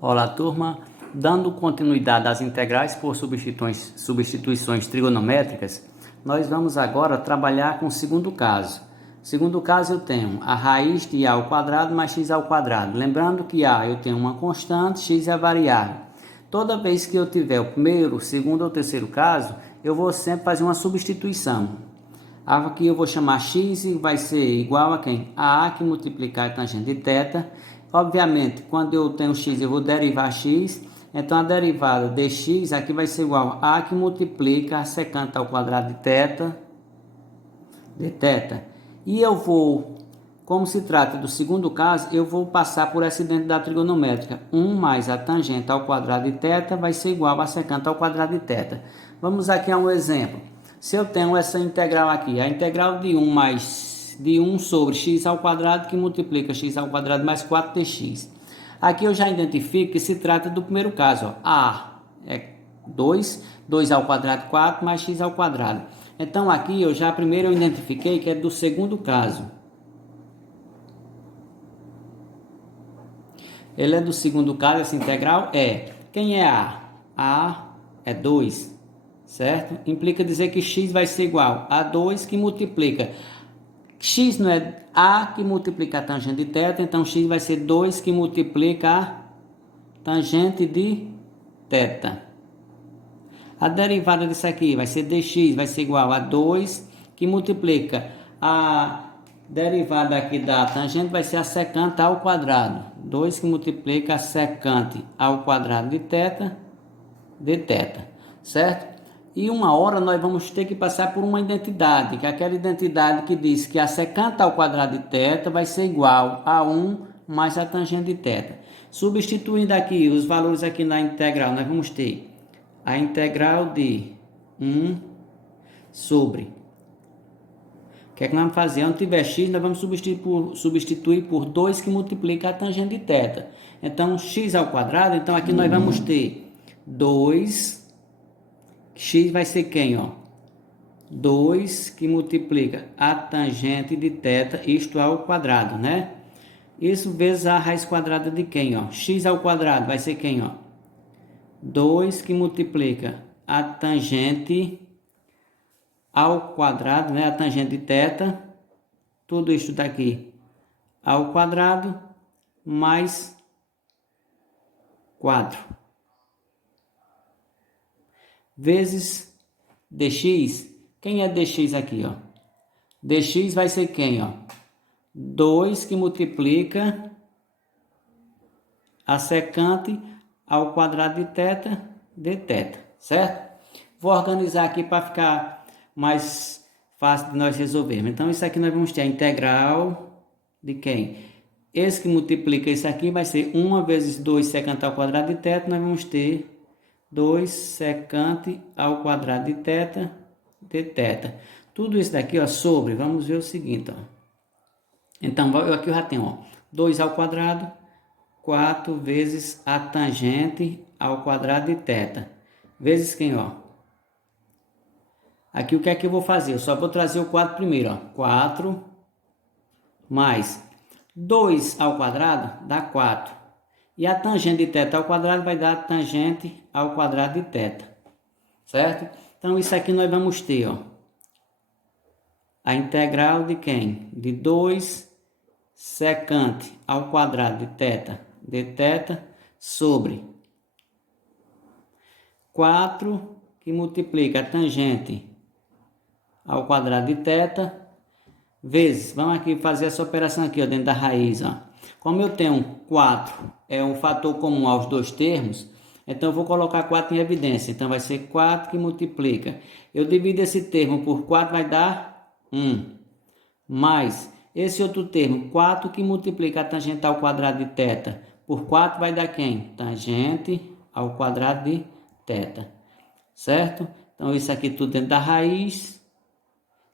Olá, turma. Dando continuidade às integrais por substituições trigonométricas, nós vamos agora trabalhar com o segundo caso. Segundo caso, eu tenho a raiz de a ao quadrado mais x ao quadrado. Lembrando que a eu tenho uma constante, x é a variável. Toda vez que eu tiver o primeiro, o segundo ou o terceiro caso, eu vou sempre fazer uma substituição. Aqui eu vou chamar x e vai ser igual a quem? A que multiplicar a tangente de θ. Obviamente, quando eu tenho x, eu vou derivar x. Então, a derivada de x aqui vai ser igual a que multiplica a secante ao quadrado de θ. E eu vou, como se trata do segundo caso, eu vou passar por essa identidade trigonométrica. 1 mais a tangente ao quadrado de θ vai ser igual a secante ao quadrado de θ. Vamos aqui a um exemplo. Se eu tenho essa integral aqui, a integral de 1 sobre x ao quadrado que multiplica x ao quadrado mais 4dx. Aqui eu já identifico que se trata do primeiro caso. Ó. A é 2 ao quadrado 4 mais x ao quadrado. Então aqui eu já primeiro identifiquei que é do segundo caso. Ele é do segundo caso, essa integral é. Quem é A? A é 2, certo? Implica dizer que x vai ser igual a 2 que multiplica. X não é A que multiplica a tangente de θ, então x vai ser 2 que multiplica a tangente de θ. A derivada disso aqui vai ser dx, vai ser igual a 2 que multiplica a derivada aqui da tangente vai ser a secante ao quadrado. 2 que multiplica a secante ao quadrado de θ, certo? E uma hora nós vamos ter que passar por uma identidade, que é aquela identidade que diz que a secante ao quadrado de θ vai ser igual a 1 mais a tangente de θ. Substituindo aqui os valores aqui na integral, nós vamos ter a integral de 1 sobre. O que é que nós vamos fazer? Onde tiver x, nós vamos substituir por 2 que multiplica a tangente de θ. Então, x ao quadrado, então aqui nós vamos ter 2, x vai ser quem, ó? 2 que multiplica a tangente de θ, isto ao quadrado, né? Isso vezes a raiz quadrada de quem, ó? X ao quadrado vai ser quem, ó? 2 que multiplica a tangente ao quadrado, né? A tangente de θ, tudo isso daqui ao quadrado, mais 4. Vezes dx. Quem é dx aqui, ó? Dx vai ser quem, ó? 2 que multiplica a secante ao quadrado de θ, certo? Vou organizar aqui para ficar mais fácil de nós resolvermos. Então, isso aqui nós vamos ter a integral de quem? Esse que multiplica isso aqui vai ser 1 vezes 2 secante ao quadrado de θ, nós vamos ter 2 secante ao quadrado de θ. Tudo isso daqui, ó, sobre, vamos ver o seguinte, ó. Então, aqui eu já tenho, ó, 2 ao quadrado, 4 vezes a tangente ao quadrado de θ. Vezes quem, ó? Aqui o que é que eu vou fazer? Eu só vou trazer o 4 primeiro, ó. 4 mais 2 ao quadrado dá 4. E a tangente de θ ao quadrado vai dar a tangente ao quadrado de θ, certo? Então, isso aqui nós vamos ter, ó, a integral de quem? De 2 secante ao quadrado de θ sobre 4 que multiplica a tangente ao quadrado de θ vezes, vamos aqui fazer essa operação aqui, ó, dentro da raiz, ó. Como eu tenho 4, é um fator comum aos dois termos, então eu vou colocar 4 em evidência. Então vai ser 4 que multiplica. Eu divido esse termo por 4, vai dar 1. Mais esse outro termo, 4 que multiplica a tangente ao quadrado de θ por 4 vai dar quem? Tangente ao quadrado de θ, certo? Então isso aqui tudo dentro da raiz.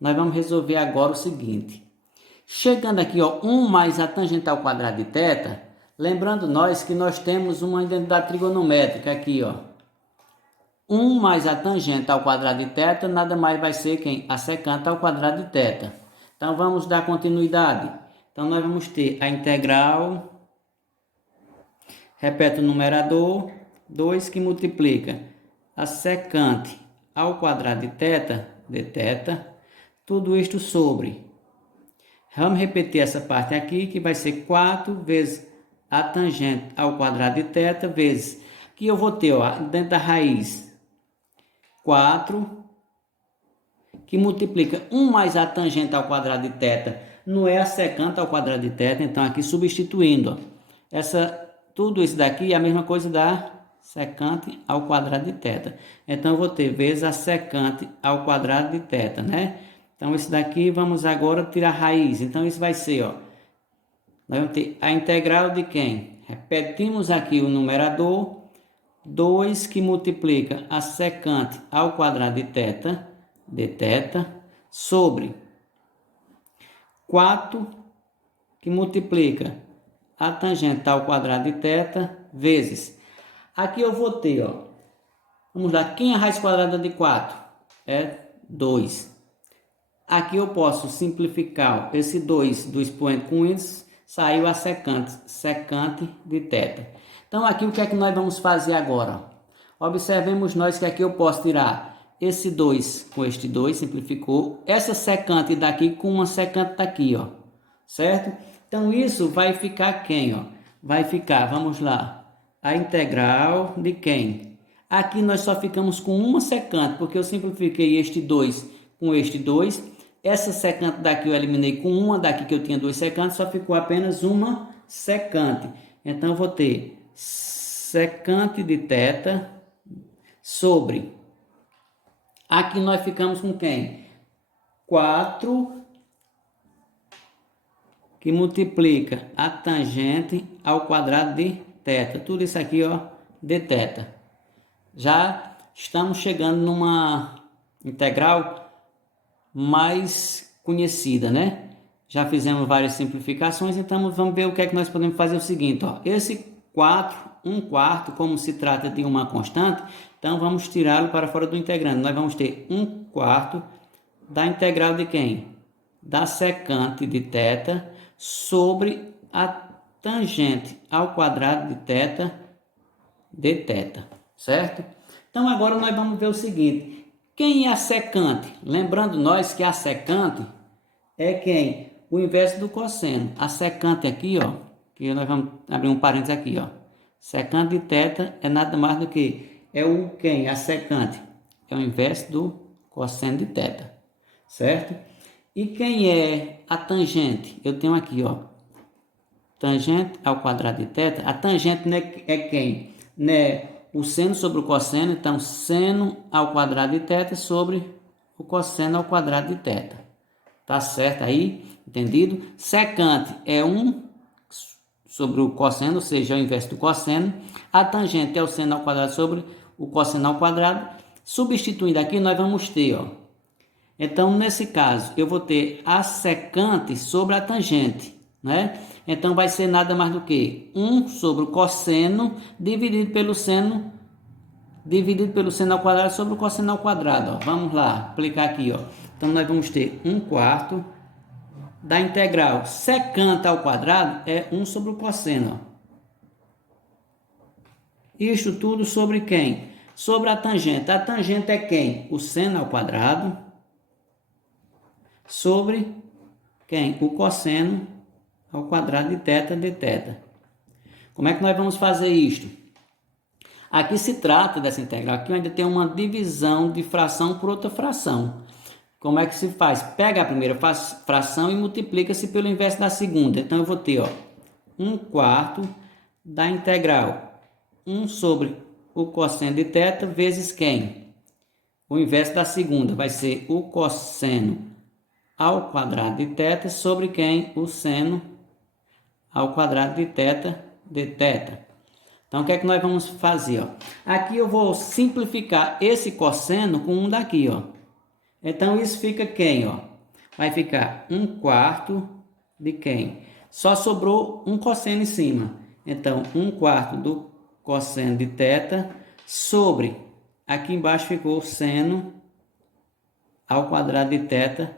Nós vamos resolver agora o seguinte. Chegando aqui, ó, 1 mais a tangente ao quadrado de θ, lembrando nós que nós temos uma identidade trigonométrica aqui, ó. 1 mais a tangente ao quadrado de θ, nada mais vai ser quem? A secante ao quadrado de θ. Então, vamos dar continuidade. Então, nós vamos ter a integral Repete o numerador, 2 que multiplica a secante ao quadrado de θ, tudo isto sobre. Vamos repetir essa parte aqui, que vai ser 4 vezes a tangente ao quadrado de θ, vezes, que eu vou ter, ó, dentro da raiz, 4, que multiplica 1 mais a tangente ao quadrado de θ, não é a secante ao quadrado de θ, então aqui substituindo, ó, tudo isso daqui é a mesma coisa da secante ao quadrado de θ. Então eu vou ter vezes a secante ao quadrado de θ, né? Então isso daqui vamos agora tirar a raiz. Então isso vai ser, ó, nós vamos ter a integral de quem? Repetimos aqui o numerador, 2 que multiplica a secante ao quadrado de θ, sobre 4 que multiplica a tangente ao quadrado de θ, vezes. Aqui eu vou ter, ó, vamos lá, quem é a raiz quadrada de 4? É 2. Aqui eu posso simplificar, ó, esse 2 do expoente com índice, saiu a secante de θ. Então aqui o que é que nós vamos fazer agora? Observemos nós que aqui eu posso tirar esse 2 com este 2, simplificou, essa secante daqui com uma secante daqui, ó, certo? Então isso vai ficar quem, ó? Vai ficar, vamos lá, a integral de quem? Aqui nós só ficamos com uma secante, porque eu simplifiquei este 2 com este 2. Essa secante daqui eu eliminei com uma, daqui que eu tinha 2 secantes, só ficou apenas uma secante. Então eu vou ter secante de θ sobre, aqui nós ficamos com quem? 4 que multiplica a tangente ao quadrado de θ. Tudo isso aqui, ó, de θ. Já estamos chegando numa integral mais conhecida, né? Já fizemos várias simplificações, então vamos ver o que é que nós podemos fazer. O seguinte, ó, esse 4, 1/4, como se trata de uma constante, então vamos tirá-lo para fora do integrando. Nós vamos ter 1/4 da integral de quem? Da secante de θ sobre a tangente ao quadrado de θ, certo? Então agora nós vamos ver o seguinte, quem é a secante? Lembrando nós que a secante é quem? O inverso do cosseno. A secante aqui, ó, que nós vamos abrir um parênteses aqui, ó, secante de θ é nada mais do que, é o quem? A secante é o inverso do cosseno de θ, certo? E quem é a tangente? Eu tenho aqui, ó, tangente ao quadrado de θ. A tangente, né, é quem? Né, o seno sobre o cosseno. Então, seno ao quadrado de θ sobre o cosseno ao quadrado de θ. Tá certo aí? Entendido? Secante é 1 sobre o cosseno, ou seja, é o inverso do cosseno. A tangente é o seno ao quadrado sobre o cosseno ao quadrado. Substituindo aqui, nós vamos ter, ó, então, nesse caso, eu vou ter a secante sobre a tangente, né? Então, vai ser nada mais do que 1 sobre o cosseno dividido pelo seno ao quadrado sobre o cosseno ao quadrado, ó. Vamos lá, aplicar aqui, ó. Então, nós vamos ter 1/4 da integral secante ao quadrado é 1 sobre o cosseno, ó. Isto tudo sobre quem? Sobre a tangente. A tangente é quem? O seno ao quadrado sobre quem? O cosseno ao quadrado de θ. Como é que nós vamos fazer isto? Aqui se trata dessa integral, aqui ainda tem uma divisão de fração por outra fração. Como é que se faz? Pega a primeira fração e multiplica-se pelo inverso da segunda. Então eu vou ter, ó, 1/4 da integral 1 sobre o cosseno de θ vezes quem? O inverso da segunda vai ser o cosseno ao quadrado de θ sobre quem? O seno ao quadrado de θ. Então, o que é que nós vamos fazer, ó? Aqui eu vou simplificar esse cosseno com um daqui, ó. Então, isso fica quem, ó? Vai ficar 1/4 de quem? Só sobrou um cosseno em cima. Então, 1/4 do cosseno de θ sobre, aqui embaixo ficou o seno ao quadrado de θ.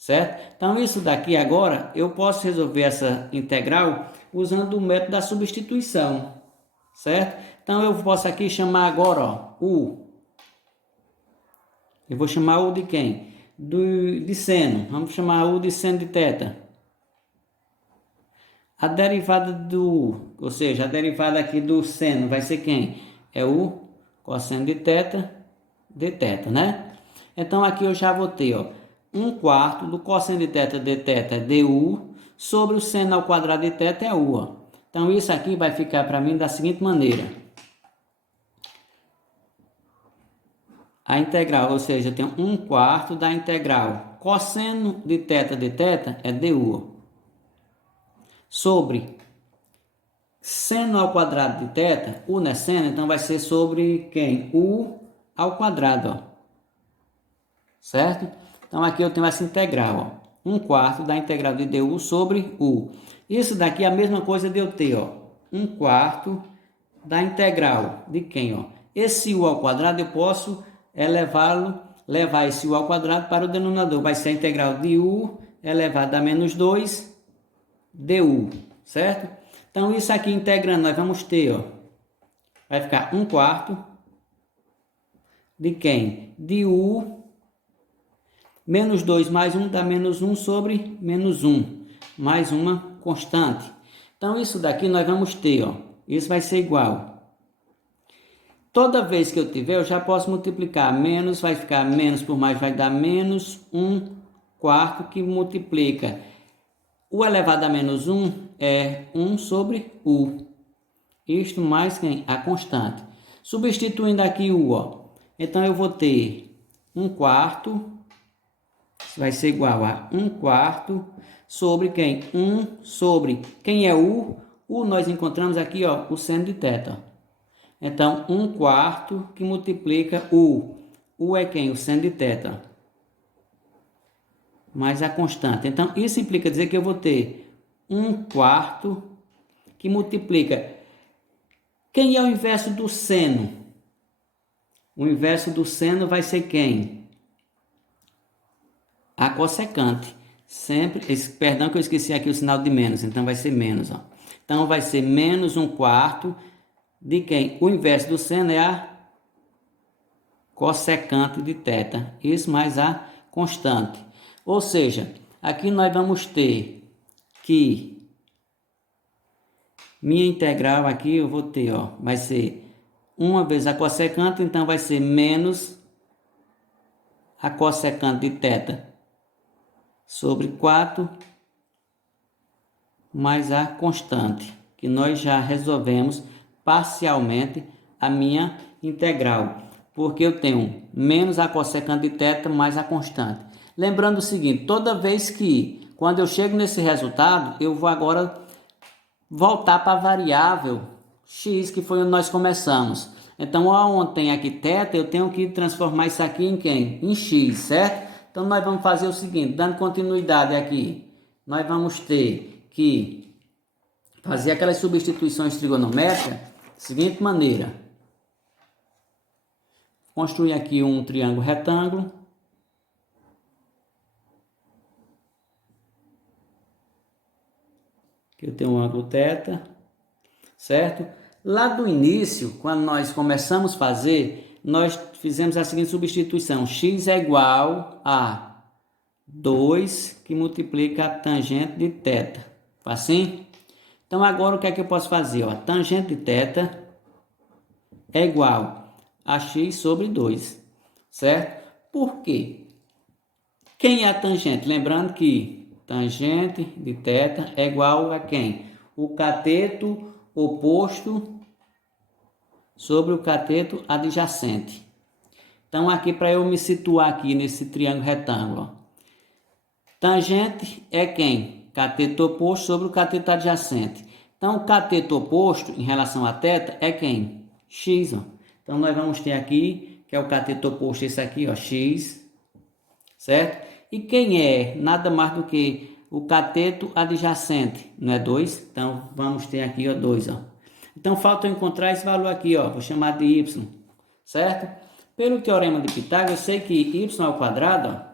certo? Então, isso daqui agora, eu posso resolver essa integral usando o método da substituição, certo? Então, eu posso aqui chamar agora, ó, U. Eu vou chamar U de quem? De seno. Vamos chamar U de seno de θ. A derivada ou seja, a derivada aqui do seno vai ser quem? É o cosseno de θ, né? Então, aqui eu já vou ter, ó, 1/4 do cosseno de θ é du, sobre o seno ao quadrado de θ é u, ó. Então, isso aqui vai ficar para mim da seguinte maneira. A integral, ou seja, eu tenho 1/4 da integral cosseno de θ é du, ó, sobre seno ao quadrado de θ, u não é seno, então vai ser sobre quem? U ao quadrado, ó. Certo? Então aqui eu tenho essa integral, ó, 1/4 da integral de du sobre u. Isso daqui é a mesma coisa de eu ter, ó, 1/4 da integral de quem, ó? Esse u ao quadrado eu posso levar esse u ao quadrado para o denominador. Vai ser a integral de u elevado a menos 2 du, certo? Então, isso aqui integrando, nós vamos ter, ó, vai ficar 1/4 de quem? De u, menos 2 mais 1 dá menos 1 sobre menos 1, mais uma constante. Então, isso daqui nós vamos ter, ó, isso vai ser igual. Toda vez que eu tiver, eu já posso multiplicar. Menos vai ficar menos por mais, vai dar menos 1/4 que multiplica. U elevado a menos 1 é 1 sobre U. Isto mais quem? A constante. Substituindo aqui U, ó. Então, eu vou ter 1/4. Vai ser igual a 1/4 sobre quem? 1 sobre... Quem é U? U nós encontramos aqui, ó, o seno de θ. Então, 1/4 que multiplica U. U é quem? O seno de θ. Mais a constante. Então, isso implica dizer que eu vou ter 1/4 que multiplica. Quem é o inverso do seno? O inverso do seno vai ser quem? A cossecante. Sempre, perdão que eu esqueci aqui o sinal de menos, então vai ser menos, ó. Então, vai ser menos 1/4 de quem? O inverso do seno é a cossecante de θ. Isso mais a constante. Ou seja, aqui nós vamos ter que minha integral aqui eu vou ter, ó, vai ser 1 vezes a cossecante, então vai ser menos a cossecante de θ sobre 4 mais a constante, que nós já resolvemos parcialmente a minha integral, porque eu tenho menos a cossecante de θ mais a constante. Lembrando o seguinte, toda vez que, quando eu chego nesse resultado, eu vou agora voltar para a variável x, que foi onde nós começamos. Então, onde tem aqui θ, eu tenho que transformar isso aqui em quem? Em x, certo? Então, nós vamos fazer o seguinte, dando continuidade aqui, nós vamos ter que fazer aquelas substituições trigonométricas da seguinte maneira. Construir aqui um triângulo retângulo. Aqui eu tenho um ângulo θ, certo? Lá do início, quando nós começamos a fazer, nós fizemos a seguinte substituição. X é igual a 2 que multiplica a tangente de θ. Assim? Então, agora o que é que eu posso fazer? Ó, tangente de θ é igual a x sobre 2, certo? Por quê? Quem é a tangente? Lembrando que tangente de θ é igual a quem? O cateto oposto sobre o cateto adjacente. Então, aqui para eu me situar aqui nesse triângulo retângulo, ó. Tangente é quem? Cateto oposto sobre o cateto adjacente. Então, o cateto oposto em relação a θ é quem? X, ó. Então, nós vamos ter aqui, que é o cateto oposto, esse aqui, ó, x, certo? E quem é? Nada mais do que o cateto adjacente, não é 2? Então, vamos ter aqui, ó, 2, ó. Então, falta eu encontrar esse valor aqui, ó, vou chamar de y, certo? Pelo teorema de Pitágoras, eu sei que y ao quadrado, ó,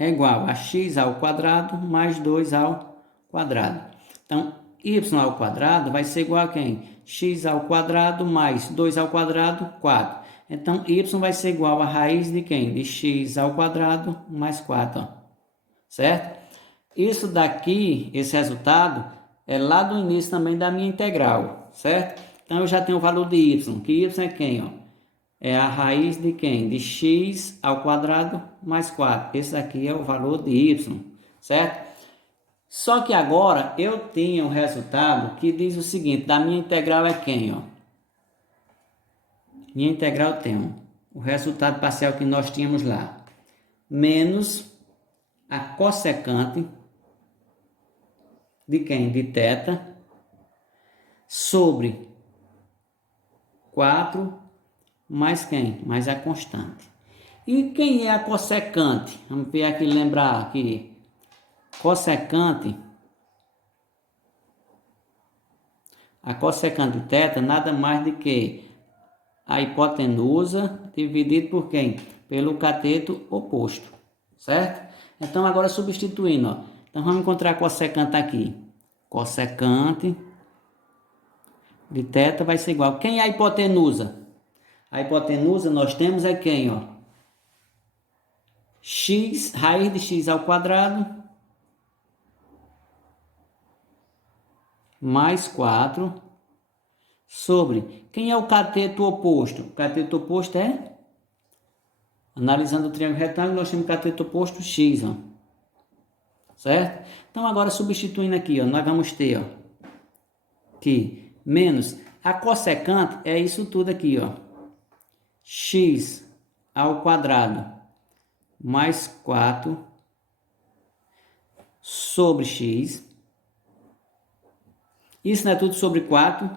é igual a x ao quadrado mais 2 ao quadrado. Então, y ao quadrado vai ser igual a quem? X ao quadrado mais 2 ao quadrado, 4. Então, y vai ser igual a raiz de quem? De x ao quadrado mais 4, ó. Certo? Isso daqui, esse resultado, é lá do início também da minha integral, certo? Então, eu já tenho o valor de y, que y é quem, ó? É a raiz de quem? De x ao quadrado mais 4. Esse aqui é o valor de y, certo? Só que agora eu tenho o resultado que diz o seguinte, da minha integral é quem, ó? Minha integral tem o resultado parcial que nós tínhamos lá, menos a cossecante de quem? De θ, sobre 4 mais quem? Mais a constante. E quem é a cossecante? Vamos ver aqui, lembrar aqui. Cossecante, a cossecante de θ nada mais do que a hipotenusa dividido por quem? Pelo cateto oposto, certo? Então agora substituindo, ó. Então vamos encontrar a cossecante aqui. Cossecante de θ vai ser igual. Quem é a hipotenusa? A hipotenusa nós temos é quem, ó? X, raiz de x ao quadrado mais 4 sobre... Quem é o cateto oposto? O cateto oposto é... Analisando o triângulo retângulo, nós temos o cateto oposto x, ó. Certo? Então agora substituindo aqui, ó, nós vamos ter, ó, que menos a cossecante é isso tudo aqui, ó. X ao quadrado mais 4 sobre x. Isso não é tudo sobre 4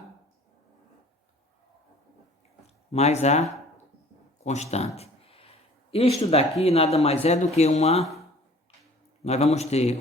mais a constante. Isto daqui nada mais é do que uma... Nós vamos ter